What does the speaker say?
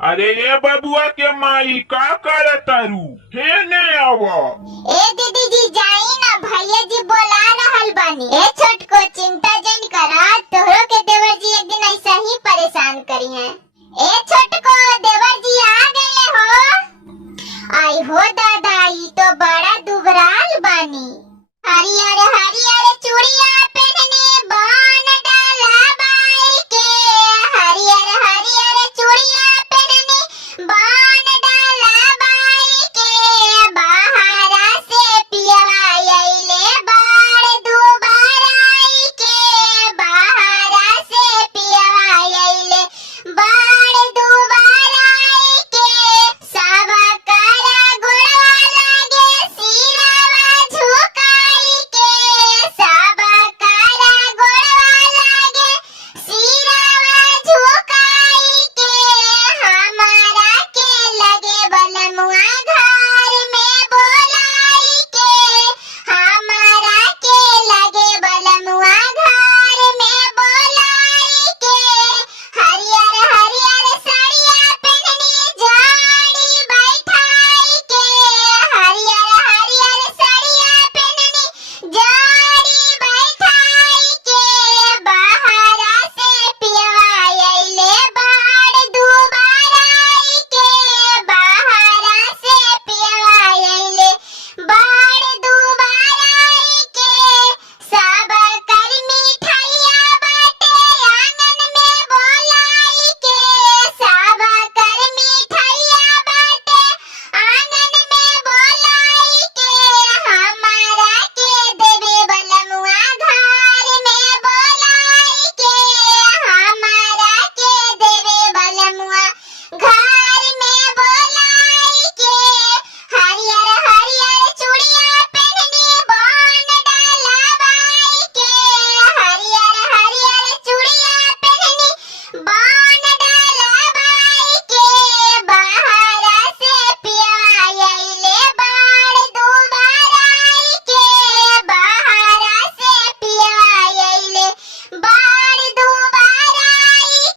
अरे ये बबुआ के माई का करतारू हे ने आवा। ए दीदी जी जाई ना, भैया जी बोला रहल बानी। ए छोटको चिंता जन करा, तोहरो के देवर जी एक दिन ऐसा ही परेशान करी हैं। ए छोट